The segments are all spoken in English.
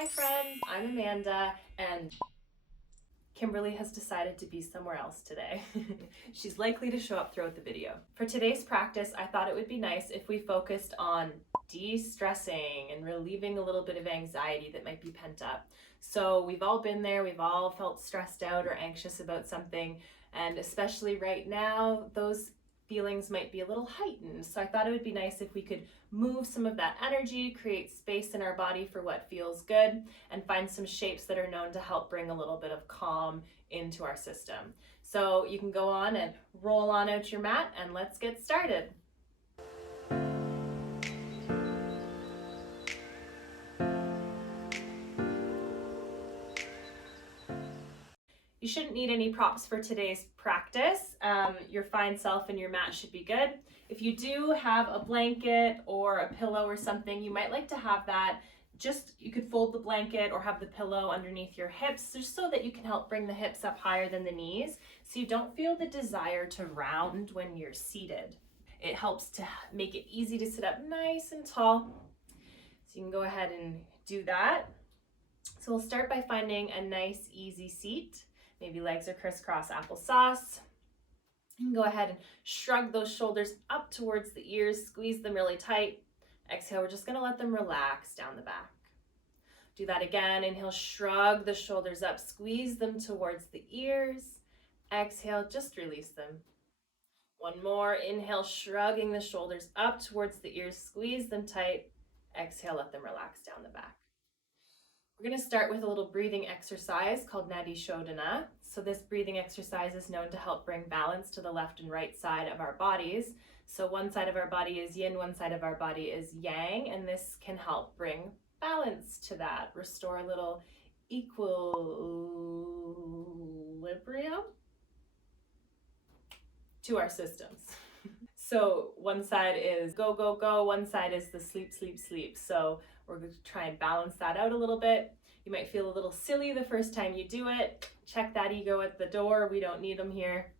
Hi friends, I'm Amanda and Kimberly has decided to be somewhere else today. She's likely to show up throughout the video. For today's practice, I thought it would be nice if we focused on de-stressing and relieving a little bit of anxiety that might be pent up. So we've all been there, we've all felt stressed out or anxious about something, and especially right now, those feelings might be a little heightened. So I thought it would be nice if we could move some of that energy, create space in our body for what feels good, and find some shapes that are known to help bring a little bit of calm into our system. So you can go on and roll on out your mat and let's get started. You shouldn't need any props for today's practice. Your fine self and your mat should be good. If you do have a blanket or a pillow or something, you might like to have that. You could fold the blanket or have the pillow underneath your hips just so that you can help bring the hips up higher than the knees so you don't feel the desire to round when you're seated. It helps to make it easy to sit up nice and tall. So you can go ahead and do that. So we'll start by finding a nice easy seat. Maybe legs are crisscross applesauce. You can go ahead and shrug those shoulders up towards the ears, squeeze them really tight. Exhale, we're just gonna let them relax down the back. Do that again. Inhale, shrug the shoulders up, squeeze them towards the ears. Exhale, just release them. One more, inhale, shrugging the shoulders up towards the ears, squeeze them tight. Exhale, let them relax down the back. We're going to start with a little breathing exercise called Nadi Shodhana. So this breathing exercise is known to help bring balance to the left and right side of our bodies. So one side of our body is yin, one side of our body is yang, and this can help bring balance to that, restore a little equilibrium to our systems. So one side is go, go, go. One side is the sleep, sleep, sleep. So we're going to try and balance that out a little bit. You might feel a little silly the first time you do it. Check that ego at the door. We don't need them here.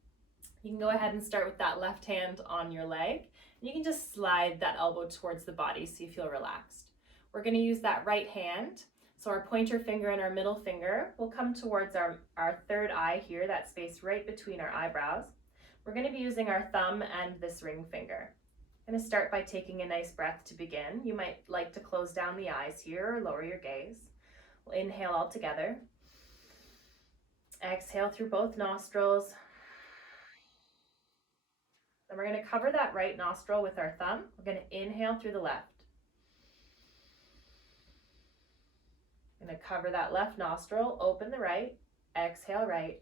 You can go ahead and start with that left hand on your leg. You can just slide that elbow towards the body so you feel relaxed. We're going to use that right hand. So our pointer finger and our middle finger will come towards our third eye here, that space right between our eyebrows. We're going to be using our thumb and this ring finger. I'm going to start by taking a nice breath to begin. You might like to close down the eyes here or lower your gaze. We'll inhale all together. Exhale through both nostrils. Then we're going to cover that right nostril with our thumb. We're going to inhale through the left. I'm going to cover that left nostril, open the right, exhale right.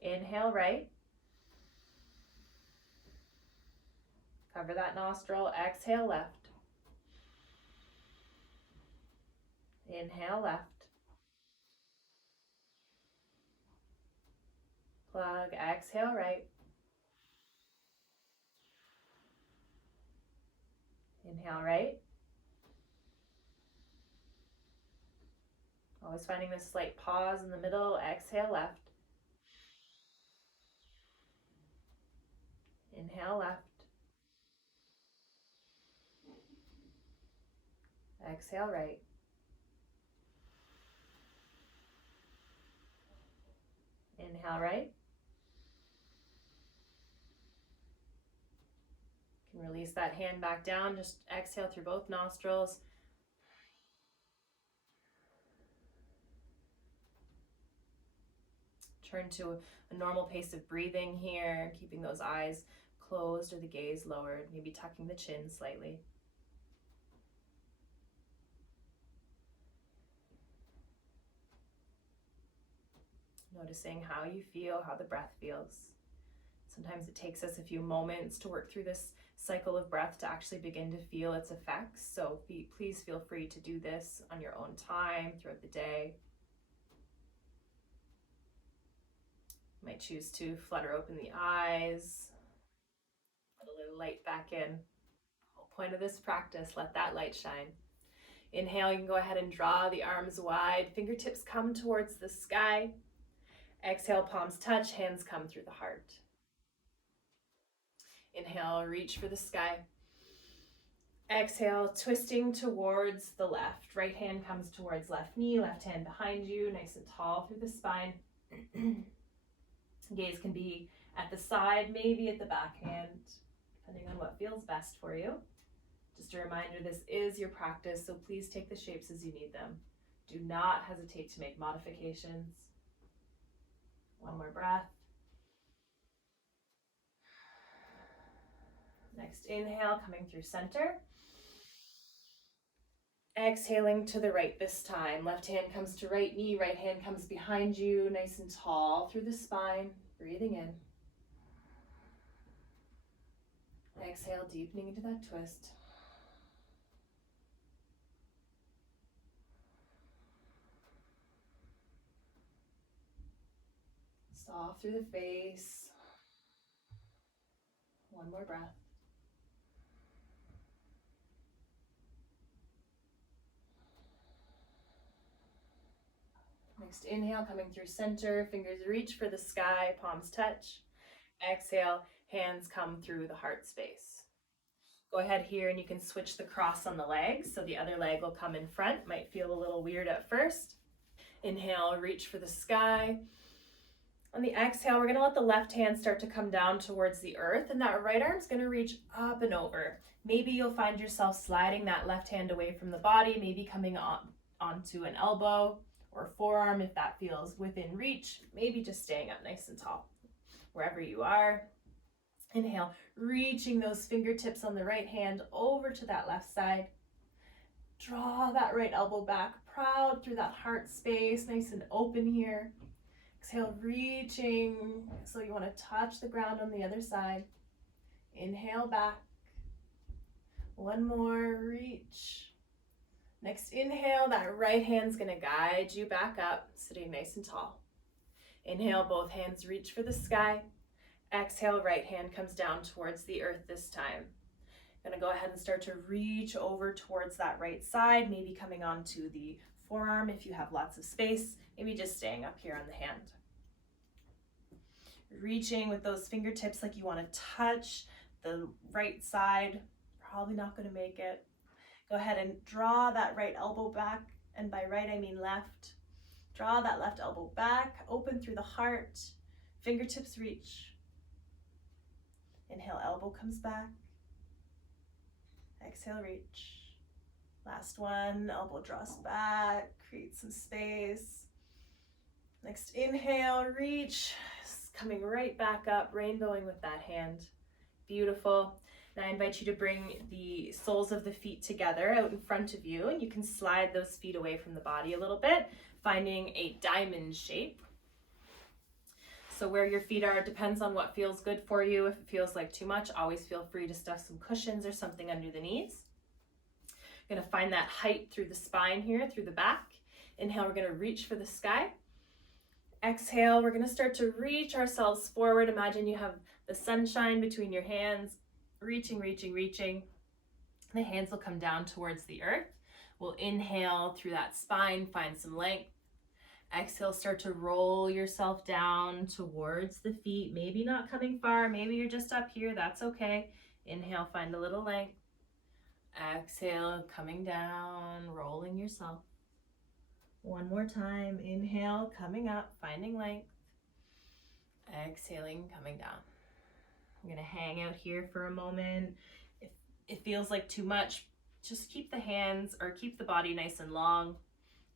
Inhale right. Cover that nostril, exhale left. Inhale left. Plug, exhale right. Inhale right. Always finding this slight pause in the middle, exhale left. Inhale left. Exhale right. Inhale right. You can release that hand back down, just exhale through both nostrils. Turn to a normal pace of breathing here, keeping those eyes closed or the gaze lowered, maybe tucking the chin slightly. Noticing how you feel, how the breath feels. Sometimes it takes us a few moments to work through this cycle of breath to actually begin to feel its effects. So please feel free to do this on your own time throughout the day. You might choose to flutter open the eyes, let a little light back in. The whole point of this practice, let that light shine. Inhale, you can go ahead and draw the arms wide, fingertips come towards the sky. Exhale, palms touch, hands come through the heart. Inhale, reach for the sky. Exhale, twisting towards the left. Right hand comes towards left knee, left hand behind you, nice and tall through the spine. Gaze can be at the side, maybe at the back hand, depending on what feels best for you. Just a reminder, this is your practice, so please take the shapes as you need them. Do not hesitate to make modifications. One more breath. Next inhale, coming through center. Exhaling to the right this time. Left hand comes to right knee, right hand comes behind you, nice and tall through the spine. Breathing in. Exhale, deepening into that twist. Soft through the face. One more breath. Next inhale, coming through center, fingers reach for the sky, palms touch. Exhale, hands come through the heart space. Go ahead here and you can switch the cross on the legs, so the other leg will come in front. Might feel a little weird at first. Inhale, reach for the sky. On the exhale, we're going to let the left hand start to come down towards the earth, and that right arm's going to reach up and over. Maybe you'll find yourself sliding that left hand away from the body, maybe coming onto an elbow or forearm if that feels within reach. Maybe just staying up nice and tall wherever you are. Inhale, reaching those fingertips on the right hand over to that left side. Draw that right elbow back, proud through that heart space, nice and open here. Exhale, reaching, so you want to touch the ground on the other side. Inhale back. One more, reach. Next inhale, that right hand's going to guide you back up, sitting nice and tall. Inhale, both hands reach for the sky. Exhale, right hand comes down towards the earth this time. Going to go ahead and start to reach over towards that right side, maybe coming onto the forearm if you have lots of space, maybe just staying up here on the hand. Reaching with those fingertips like you want to touch the right side, probably not going to make it. Go ahead and draw that right elbow back, and by right I mean left. Draw that left elbow back, open through the heart, fingertips reach. Inhale, elbow comes back. Exhale, reach. Last one, elbow draws back, create some space. Next inhale, reach, coming right back up, rainbowing with that hand. Beautiful. Now I invite you to bring the soles of the feet together out in front of you, and you can slide those feet away from the body a little bit, finding a diamond shape. So where your feet are depends on what feels good for you. If it feels like too much, always feel free to stuff some cushions or something under the knees. You're going to find that height through the spine here, through the back. Inhale, we're going to reach for the sky. Exhale, we're going to start to reach ourselves forward. Imagine you have the sunshine between your hands, reaching, reaching, reaching. The hands will come down towards the earth. We'll inhale through that spine, find some length. Exhale, start to roll yourself down towards the feet, maybe not coming far, maybe you're just up here, that's okay. Inhale, find a little length. Exhale, coming down, rolling yourself. One more time, inhale, coming up, finding length. Exhaling, coming down. I'm gonna hang out here for a moment. If it feels like too much, just keep the hands or keep the body nice and long.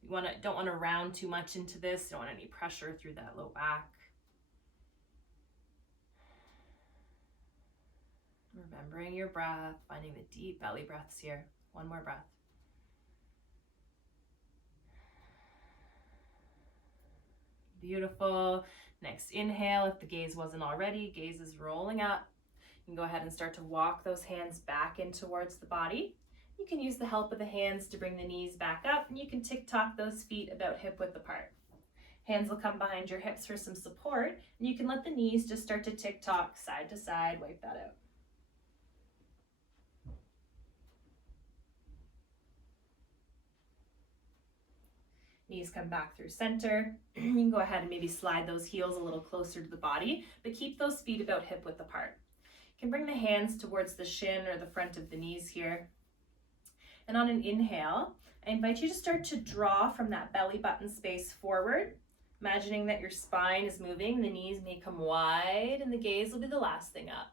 You don't want to round too much into this. You don't want any pressure through that low back. Remembering your breath, finding the deep belly breaths here. One more breath. Beautiful. Next inhale, if the gaze wasn't already, gaze is rolling up. You can go ahead and start to walk those hands back in towards the body. You can use the help of the hands to bring the knees back up, and you can tick-tock those feet about hip width apart. Hands will come behind your hips for some support, and you can let the knees just start to tick-tock side to side, wipe that out. Knees come back through center. You can go ahead and maybe slide those heels a little closer to the body, but keep those feet about hip width apart. You can bring the hands towards the shin or the front of the knees here. And on an inhale, I invite you to start to draw from that belly button space forward, imagining that your spine is moving, the knees may come wide, and the gaze will be the last thing up.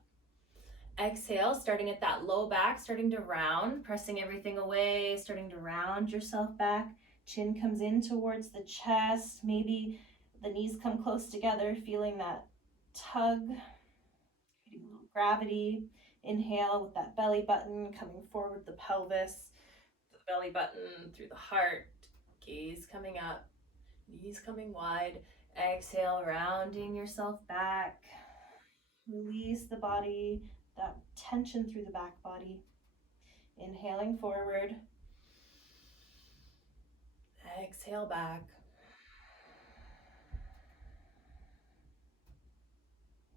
Exhale, starting at that low back, starting to round, pressing everything away, starting to round yourself back. Chin comes in towards the chest, maybe the knees come close together, feeling that tug, creating a little gravity. Inhale with that belly button coming forward, the pelvis, the belly button through the heart, gaze coming up, knees coming wide. Exhale, rounding yourself back. Release the body, that tension through the back body. Inhaling forward. Exhale back.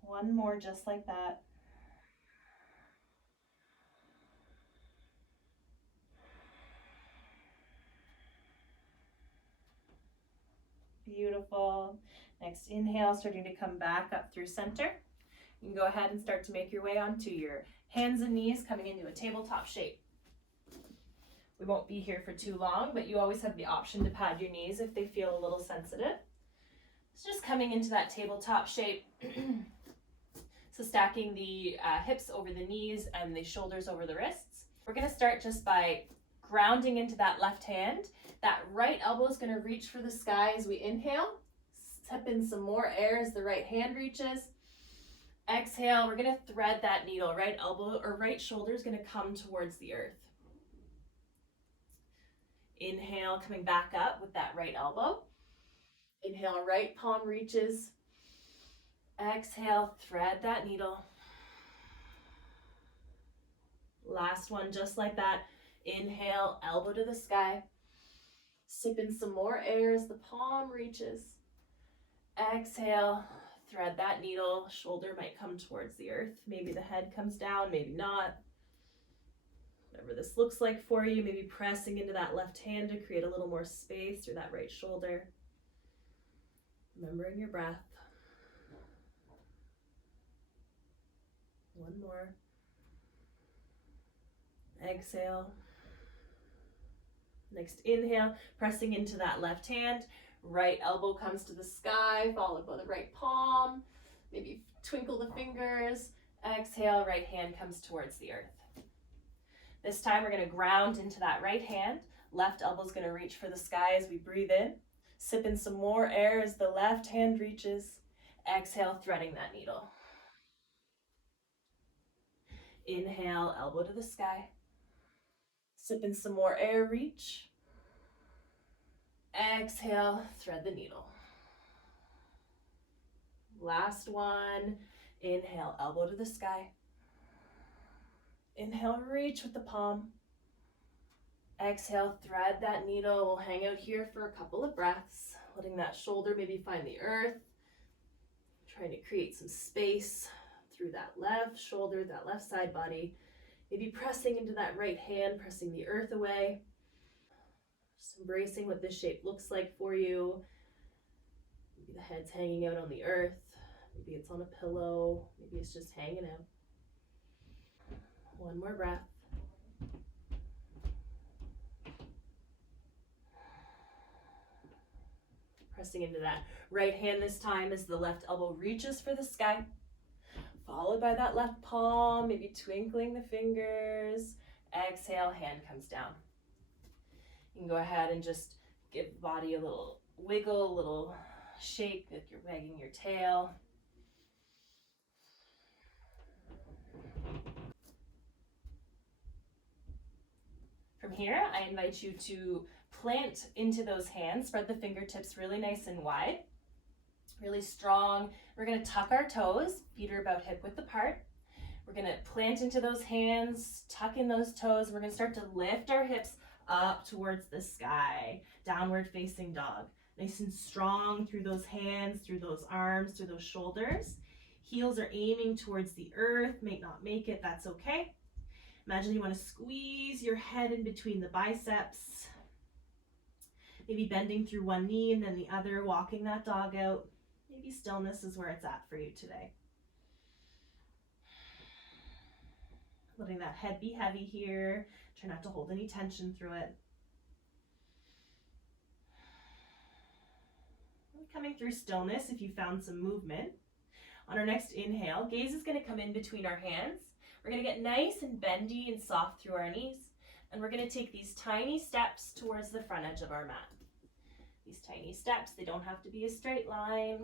One more just like that. Beautiful. Next inhale, starting to come back up through center. You can go ahead and start to make your way onto your hands and knees, coming into a tabletop shape. We won't be here for too long, but you always have the option to pad your knees if they feel a little sensitive. So just coming into that tabletop shape. So stacking the hips over the knees and the shoulders over the wrists. We're going to start just by grounding into that left hand. That right elbow is going to reach for the sky as we inhale. Step in some more air as the right hand reaches. Exhale, we're going to thread that needle. Right elbow or right shoulder is going to come towards the earth. Inhale, coming back up with that right elbow. Inhale, right palm reaches. Exhale, thread that needle. Last one, just like that. Inhale, elbow to the sky. Sip in some more air as the palm reaches. Exhale, thread that needle. Shoulder might come towards the earth. Maybe the head comes down, maybe not. Whatever this looks like for you, maybe pressing into that left hand to create a little more space through that right shoulder. Remembering your breath. One more. Exhale. Next inhale, pressing into that left hand. Right elbow comes to the sky, followed by the right palm. Maybe twinkle the fingers. Exhale, right hand comes towards the earth. This time we're going to ground into that right hand. Left elbow is going to reach for the sky as we breathe in. Sip in some more air as the left hand reaches. Exhale, threading that needle. Inhale, elbow to the sky. Sip in some more air, reach. Exhale, thread the needle. Last one. Inhale, elbow to the sky. Inhale, reach with the palm. Exhale, thread that needle. We'll hang out here for a couple of breaths, letting that shoulder maybe find the earth. Trying to create some space through that left shoulder, that left side body. Maybe pressing into that right hand, pressing the earth away. Just embracing what this shape looks like for you. Maybe the head's hanging out on the earth. Maybe it's on a pillow. Maybe it's just hanging out. One more breath. Pressing into that right hand this time as the left elbow reaches for the sky. Followed by that left palm, maybe twinkling the fingers. Exhale, hand comes down. You can go ahead and just give the body a little wiggle, a little shake like you're wagging your tail. From here, I invite you to plant into those hands, spread the fingertips really nice and wide, really strong. We're going to tuck our toes, feet are about hip width apart. We're going to plant into those hands, tuck in those toes. We're going to start to lift our hips up towards the sky, downward facing dog. Nice and strong through those hands, through those arms, through those shoulders. Heels are aiming towards the earth, may not make it, that's okay. Imagine you want to squeeze your head in between the biceps. Maybe bending through one knee and then the other, walking that dog out. Maybe stillness is where it's at for you today. Letting that head be heavy here. Try not to hold any tension through it. Coming through stillness if you found some movement. On our next inhale, gaze is going to come in between our hands. We're going to get nice and bendy and soft through our knees. And we're going to take these tiny steps towards the front edge of our mat. These tiny steps, they don't have to be a straight line.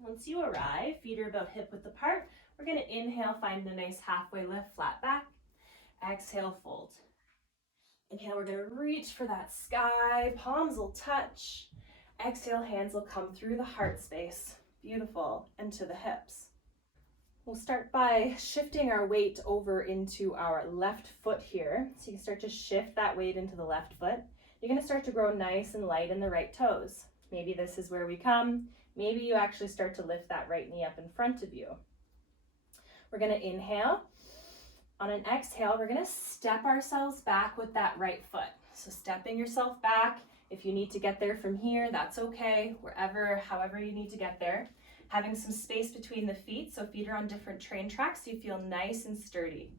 Once you arrive, feet are about hip width apart. We're going to inhale, find a nice halfway lift, flat back. Exhale, fold. Inhale, we're going to reach for that sky. Palms will touch. Exhale, hands will come through the heart space. Beautiful. And to the hips. We'll start by shifting our weight over into our left foot here. So you can start to shift that weight into the left foot. You're going to start to grow nice and light in the right toes. Maybe this is where we come. Maybe you actually start to lift that right knee up in front of you. We're going to inhale. On an exhale, we're going to step ourselves back with that right foot. So stepping yourself back. If you need to get there from here, that's okay. Wherever, however you need to get there. Having some space between the feet, so feet are on different train tracks, so you feel nice and sturdy.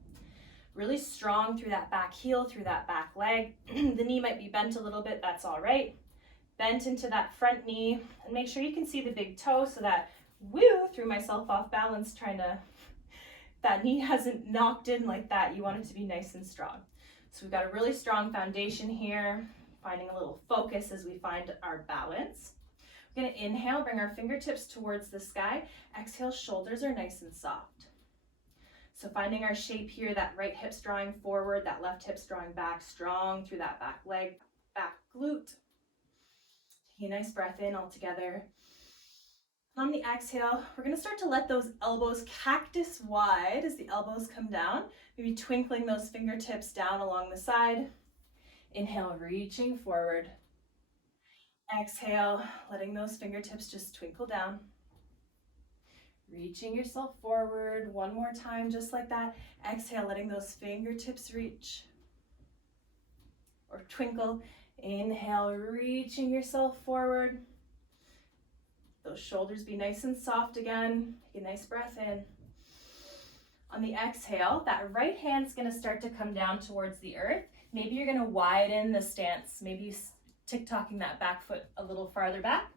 Really strong through that back heel, through that back leg. The knee might be bent a little bit, that's all right. Bent into that front knee, and make sure you can see the big toe so that, threw myself off balance trying to, that knee hasn't knocked in like that. You want it to be nice and strong. So we've got a really strong foundation here, finding a little focus as we find our balance. We're going to inhale, bring our fingertips towards the sky. Exhale, shoulders are nice and soft. So finding our shape here, that right hip's drawing forward, that left hip's drawing back, strong through that back leg, back glute. Taking a nice breath in all together. On the exhale, we're going to start to let those elbows cactus wide as the elbows come down. Maybe twinkling those fingertips down along the side. Inhale, reaching forward. Exhale, letting those fingertips just twinkle down. Reaching yourself forward. One more time, just like that. Exhale, letting those fingertips reach or twinkle. Inhale, reaching yourself forward. Those shoulders be nice and soft again. Take a nice breath in. On the exhale, that right hand's going to start to come down towards the earth. Maybe you're going to widen the stance. Maybe you tick-tocking that back foot a little farther back.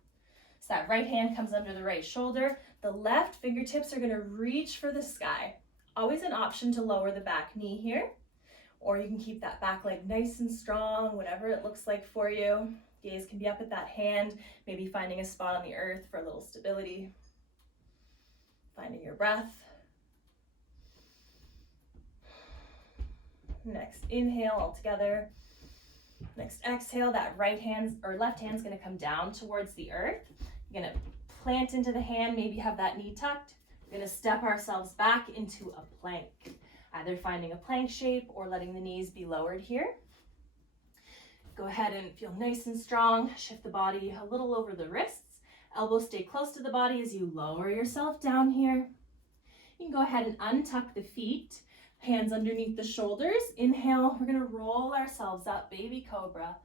So that right hand comes under the right shoulder. The left fingertips are going to reach for the sky. Always an option to lower the back knee here, or you can keep that back leg nice and strong, whatever it looks like for you. Gaze can be up at that hand, maybe finding a spot on the earth for a little stability. Finding your breath. Next inhale all together. Next exhale, that right hand or left hand's going to come down towards the earth. You're going to plant into the hand, maybe have that knee tucked. We're going to step ourselves back into a plank, either finding a plank shape or letting the knees be lowered here. Go ahead and feel nice and strong. Shift the body a little over the wrists. Elbows stay close to the body as you lower yourself down here. You can go ahead and untuck the feet. Hands underneath the shoulders. Inhale, we're going to roll ourselves up, baby cobra.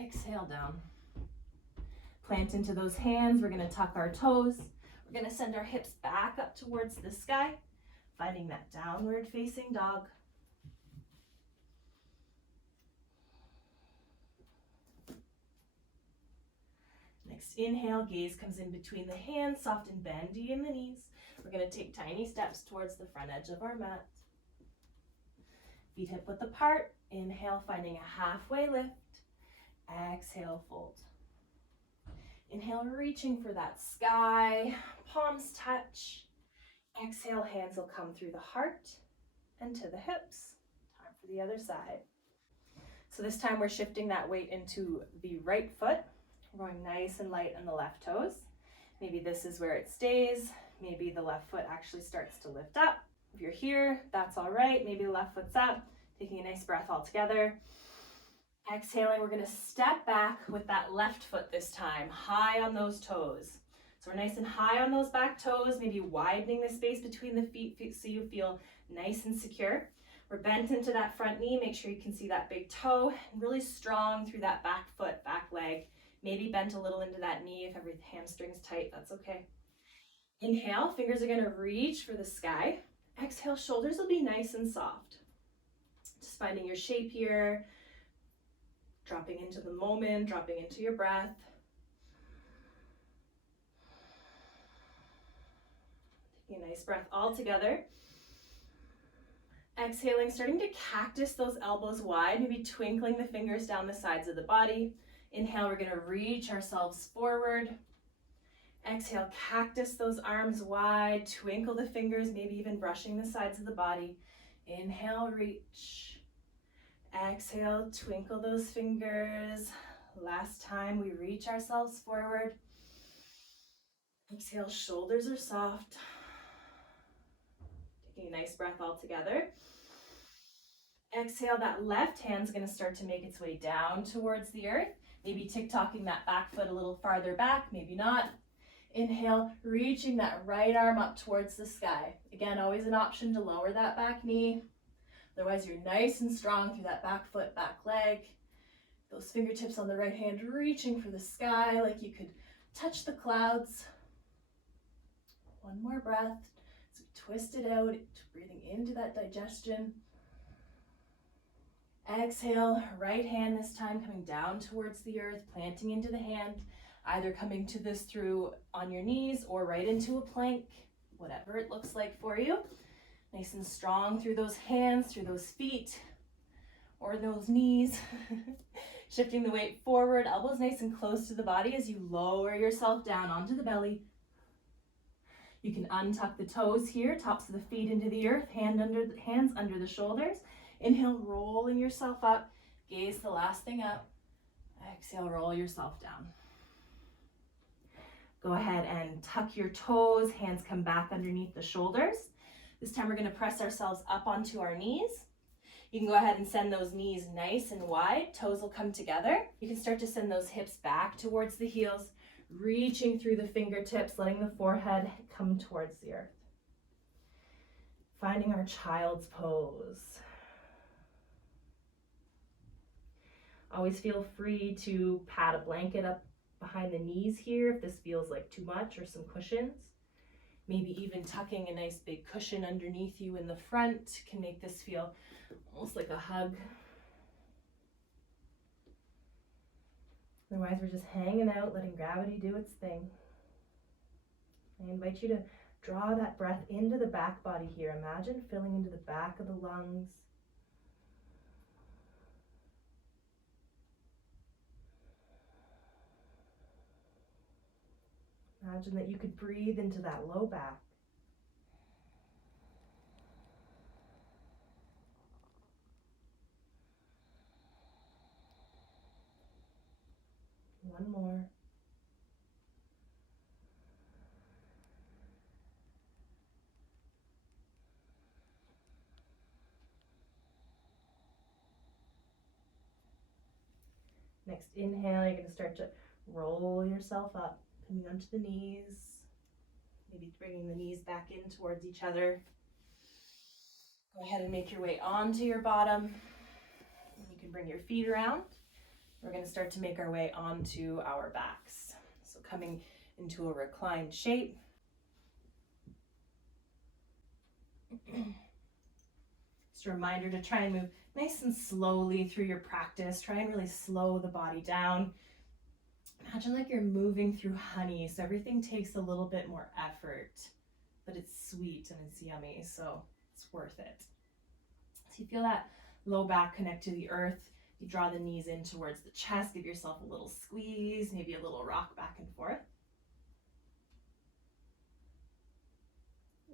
Exhale down. Plant into those hands. We're going to tuck our toes. We're going to send our hips back up towards the sky, finding that downward facing dog. Next inhale, gaze comes in between the hands, soft and bendy in the knees. We're going to take tiny steps towards the front edge of our mat. Feet hip width apart. Inhale, finding a halfway lift. Exhale, fold. Inhale, reaching for that sky. Palms touch. Exhale, hands will come through the heart and to the hips. Time for the other side. So this time we're shifting that weight into the right foot. We're going nice and light on the left toes. Maybe this is where it stays. Maybe the left foot actually starts to lift up. If you're here, that's all right. Maybe the left foot's up. Taking a nice breath all together. Exhaling, we're going to step back with that left foot this time, high on those toes. So we're nice and high on those back toes, maybe widening the space between the feet so you feel nice and secure. We're bent into that front knee. Make sure you can see that big toe, and really strong through that back foot, back leg. Maybe bent a little into that knee if every hamstring's tight, that's okay. Inhale, fingers are going to reach for the sky. Exhale, shoulders will be nice and soft. Just finding your shape here, dropping into the moment, dropping into your breath. Taking a nice breath all together. Exhaling, starting to cactus those elbows wide, maybe twinkling the fingers down the sides of the body. Inhale, we're gonna reach ourselves forward. Exhale, cactus those arms wide, twinkle the fingers, maybe even brushing the sides of the body. Inhale, reach. Exhale, twinkle those fingers. Last time, we reach ourselves forward. Exhale, shoulders are soft. Taking a nice breath all together. Exhale, that left hand's gonna start to make its way down towards the earth. Maybe tick-tocking that back foot a little farther back, maybe not. Inhale, reaching that right arm up towards the sky. Again, always an option to lower that back knee. Otherwise, you're nice and strong through that back foot, back leg. Those fingertips on the right hand reaching for the sky like you could touch the clouds. One more breath. So twist it out, breathing into that digestion. Exhale, right hand this time coming down towards the earth, planting into the hand, either coming to this through on your knees or right into a plank, whatever it looks like for you. Nice and strong through those hands, through those feet, or those knees. Shifting the weight forward, elbows nice and close to the body as you lower yourself down onto the belly. You can untuck the toes here, tops of the feet into the earth, hands under the shoulders. Inhale, rolling yourself up. Gaze the last thing up. Exhale, roll yourself down. Go ahead and tuck your toes. Hands come back underneath the shoulders. This time we're going to press ourselves up onto our knees. You can go ahead and send those knees nice and wide. Toes will come together. You can start to send those hips back towards the heels, reaching through the fingertips, letting the forehead come towards the earth. Finding our child's pose. Always feel free to pat a blanket up behind the knees here if this feels like too much, or some cushions. Maybe even tucking a nice big cushion underneath you in the front can make this feel almost like a hug. Otherwise, we're just hanging out, letting gravity do its thing. I invite you to draw that breath into the back body here. Imagine filling into the back of the lungs. Imagine that you could breathe into that low back. One more. Next inhale, you're going to start to roll yourself up, coming onto the knees. Maybe bringing the knees back in towards each other. Go ahead and make your way onto your bottom. You can bring your feet around. We're going to start to make our way onto our backs. So coming into a reclined shape. Just a reminder to try and move nice and slowly through your practice. Try and really slow the body down. Imagine like you're moving through honey, so everything takes a little bit more effort, but it's sweet and it's yummy, so it's worth it. So you feel that low back connect to the earth. You draw the knees in towards the chest, give yourself a little squeeze, maybe a little rock back and forth.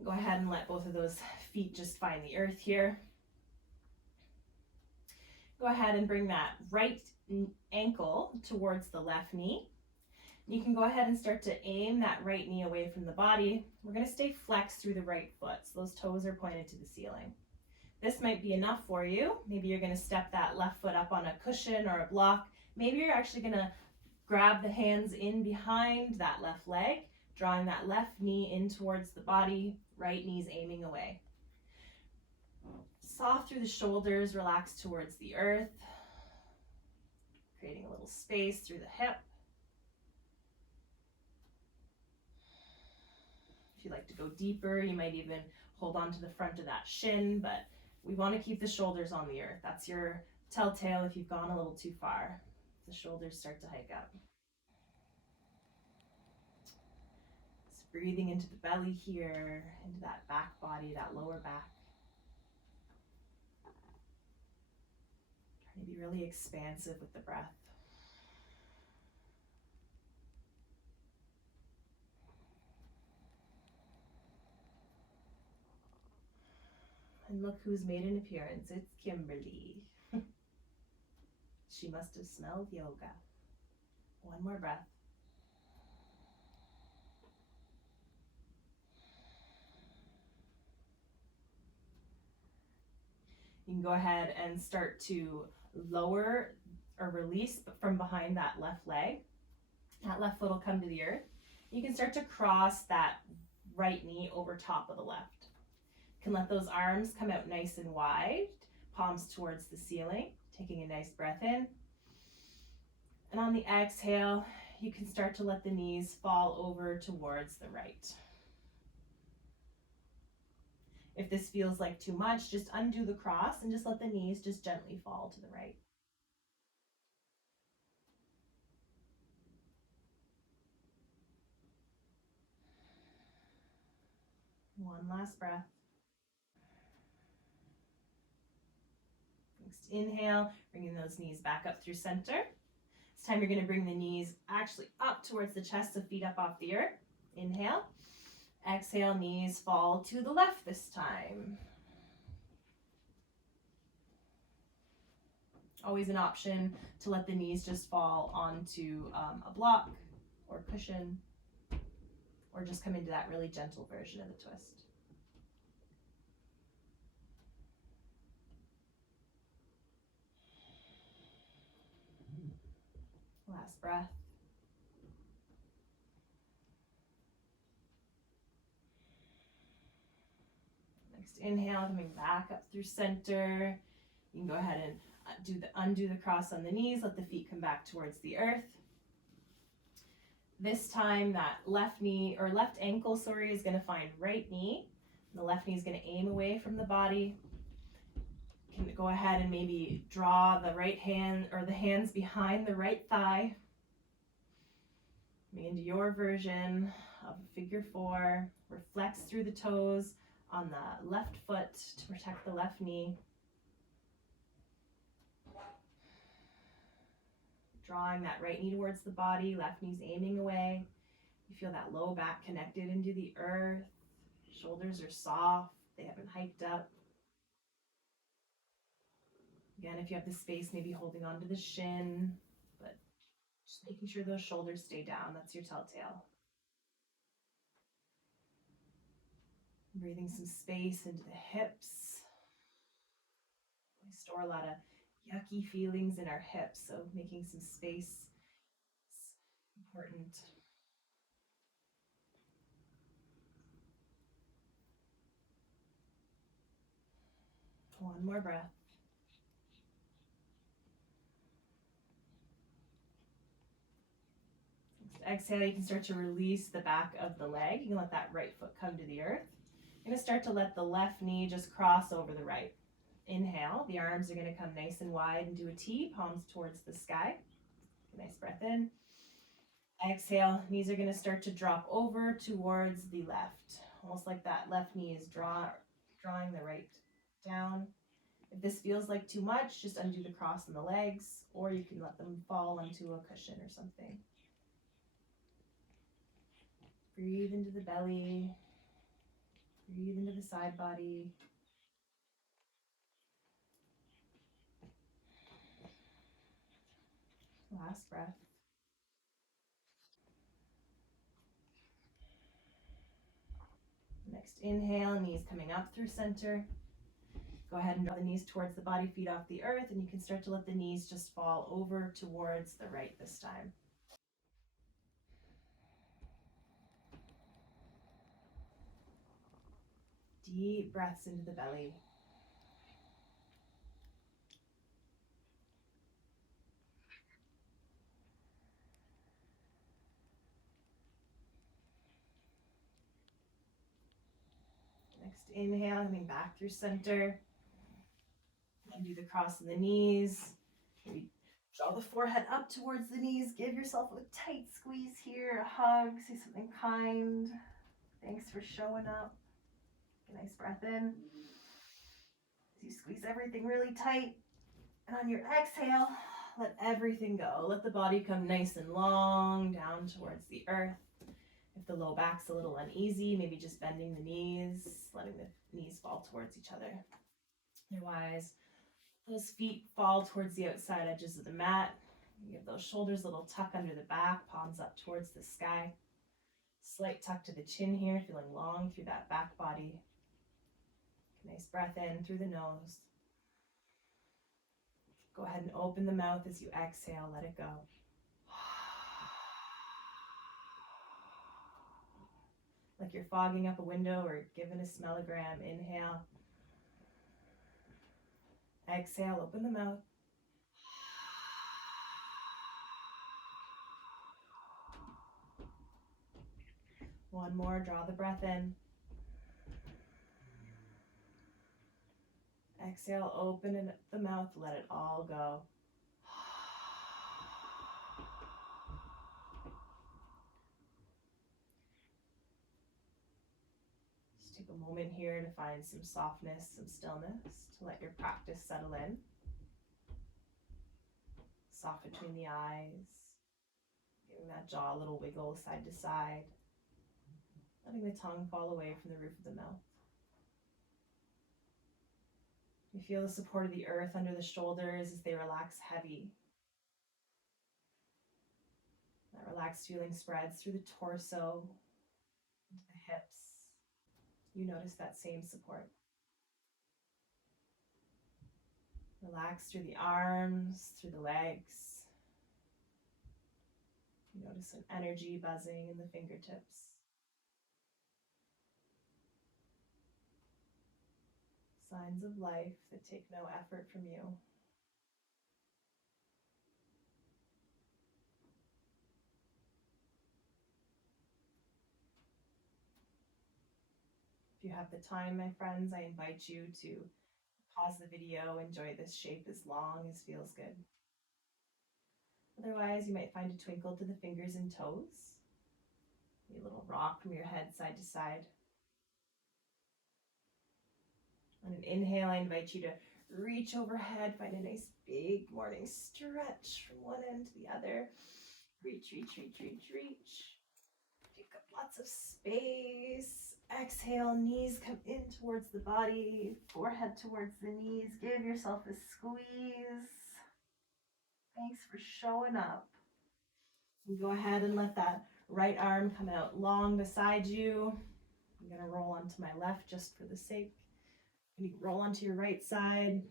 Go ahead and let both of those feet just find the earth here. Go ahead and bring that right ankle towards the left knee. You can go ahead and start to aim that right knee away from the body. We're going to stay flexed through the right foot, so those toes are pointed to the ceiling. This might be enough for you. Maybe you're going to step that left foot up on a cushion or a block. Maybe you're actually going to grab the hands in behind that left leg, drawing that left knee in towards the body, right knee's aiming away. Soft through the shoulders, relax towards the earth, creating a little space through the hip. If you'd like to go deeper, you might even hold on to the front of that shin, but We want to keep the shoulders on the earth. That's your telltale if you've gone a little too far. The shoulders start to hike up. Just breathing into the belly here, into that back body, that lower back. Trying to be really expansive with the breath. And look who's made an appearance. It's Kimberly. She must have smelled yoga. One more breath. You can go ahead and start to lower or release from behind that left leg. That left foot will come to the earth. You can start to cross that right knee over top of the left. You can let those arms come out nice and wide, palms towards the ceiling, taking a nice breath in. And on the exhale, you can start to let the knees fall over towards the right. If this feels like too much, just undo the cross and just let the knees just gently fall to the right. One last breath. Next inhale, bringing those knees back up through center. This time you're going to bring the knees actually up towards the chest, so feet up off the earth. Inhale. Exhale, knees fall to the left this time. Always an option to let the knees just fall onto a block or cushion, or just come into that really gentle version of the twist. Last breath. Next inhale, coming back up through center. You can go ahead and undo the cross on the knees, let the feet come back towards the earth. This time that left ankle, is going to find right knee. The left knee is going to aim away from the body. You can go ahead and maybe draw the right hand or the hands behind the right thigh. Coming into your version of figure 4. Reflex through the toes on the left foot to protect the left knee. Drawing that right knee towards the body, left knee's aiming away. You feel that low back connected into the earth. Shoulders are soft, they haven't hiked up. Again, if you have the space, maybe holding onto the shin, but just making sure those shoulders stay down. That's your telltale. Breathing some space into the hips. We store a lot of yucky feelings in our hips, so making some space is important. One more breath. Exhale, you can start to release the back of the leg. You can let that right foot come to the earth. You're going to start to let the left knee just cross over the right. Inhale, the arms are going to come nice and wide and do a T, palms towards the sky. Nice breath in. Exhale, knees are going to start to drop over towards the left. Almost like that left knee is drawing the right down. If this feels like too much, just undo the cross on the legs, or you can let them fall onto a cushion or something. Breathe into the belly. Breathe into the side body. Last breath. Next inhale, knees coming up through center. Go ahead and draw the knees towards the body, feet off the earth, and you can start to let the knees just fall over towards the right this time. Deep breaths into the belly. Next inhale, coming back through center. can do the cross of the knees. Maybe draw the forehead up towards the knees. Give yourself a tight squeeze here, a hug, say something kind. Thanks for showing up. Take a nice breath in. As you squeeze everything really tight. And on your exhale, let everything go. Let the body come nice and long down towards the earth. If the low back's a little uneasy, maybe just bending the knees, letting the knees fall towards each other. Otherwise, those feet fall towards the outside edges of the mat. You give those shoulders a little tuck under the back, palms up towards the sky. Slight tuck to the chin here, feeling long through that back body. Nice breath in through the nose. Go ahead and open the mouth as you exhale, let it go. Like you're fogging up a window or giving a smellogram. Inhale. Exhale, open the mouth. One more, draw the breath in. Exhale, open the mouth, let it all go. Just take a moment here to find some softness, some stillness, to let your practice settle in. Soft between the eyes, giving that jaw a little wiggle side to side, letting the tongue fall away from the roof of the mouth. You feel the support of the earth under the shoulders as they relax heavy. That relaxed feeling spreads through the torso, into the hips. You notice that same support. Relax through the arms, through the legs. You notice some energy buzzing in the fingertips. Signs of life that take no effort from you. If you have the time, my friends, I invite you to pause the video, enjoy this shape as long as feels good. Otherwise, you might find a twinkle to the fingers and toes. Maybe a little rock from your head side to side. On an inhale, I invite you to reach overhead, find a nice big morning stretch from one end to the other. Reach, reach, reach, reach, reach. Pick up lots of space. Exhale, knees come in towards the body, forehead towards the knees. Give yourself a squeeze. Thanks for showing up. And go ahead and let that right arm come out long beside you. I'm going to roll onto my left just for the sake. You roll onto your right side.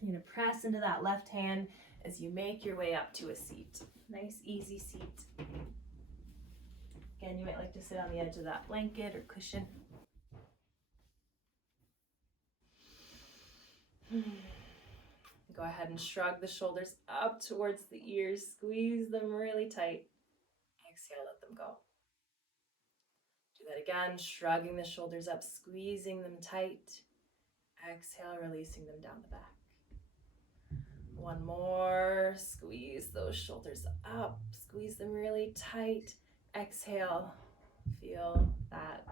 You're going to press into that left hand as you make your way up to a seat. Nice, easy seat. Again, you might like to sit on the edge of that blanket or cushion. Go ahead and shrug the shoulders up towards the ears. Squeeze them really tight. Exhale, let them go. Do that again, shrugging the shoulders up, squeezing them tight. Exhale, releasing them down the back. One more. Squeeze those shoulders up. Squeeze them really tight. Exhale. Feel that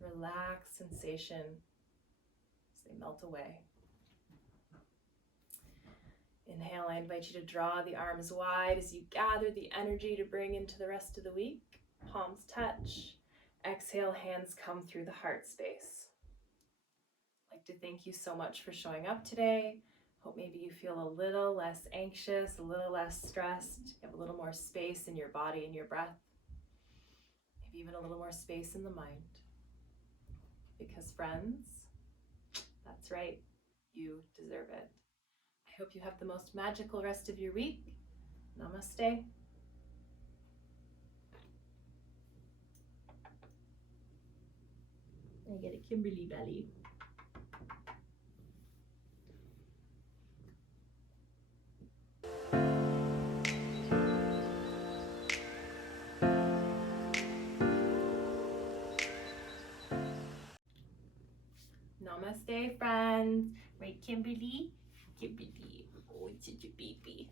relaxed sensation as they melt away. Inhale, I invite you to draw the arms wide as you gather the energy to bring into the rest of the week. Palms touch. Exhale, hands come through the heart space. I'd like to thank you so much for showing up today. Hope maybe you feel a little less anxious, a little less stressed. You have a little more space in your body and your breath. Maybe even a little more space in the mind. Because friends, that's right, you deserve it. I hope you have the most magical rest of your week. Namaste. I get a Kimberly belly. Namaste, friends. Right, Kimberly? Kimberly. Oh, it's such a baby.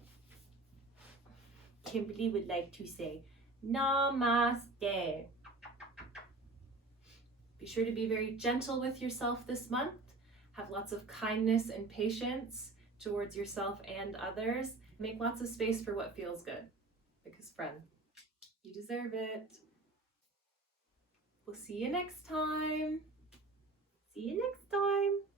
Kimberly would like to say namaste. Be sure to be very gentle with yourself this month. Have lots of kindness and patience towards yourself and others. Make lots of space for what feels good. Because friend, you deserve it. We'll see you next time. See you next time.